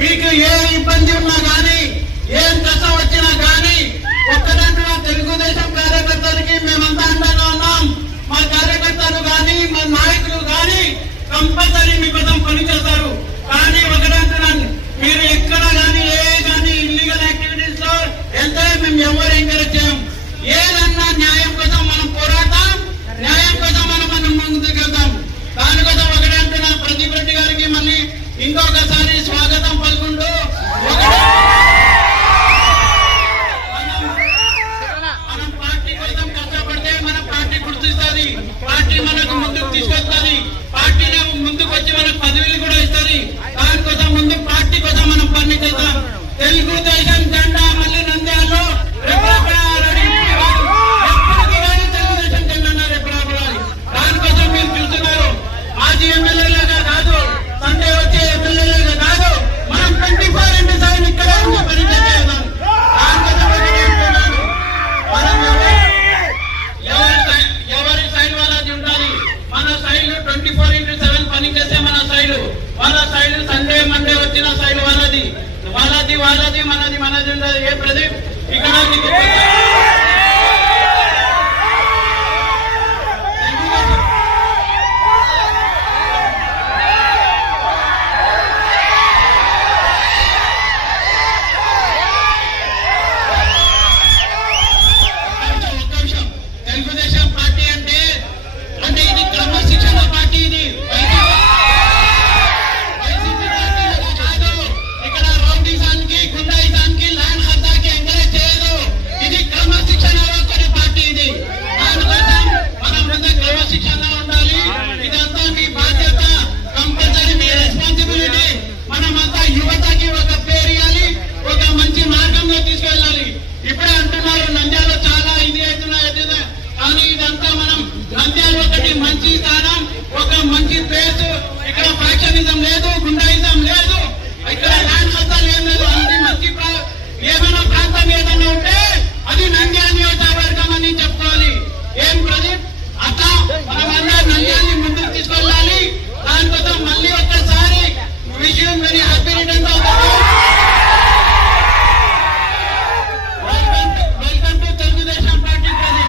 మీకు ఏ ఇబ్బంది ఉన్నా కానీ ఏం దశ వచ్చినా కానీ पार्टी वाले को मंदिर तीस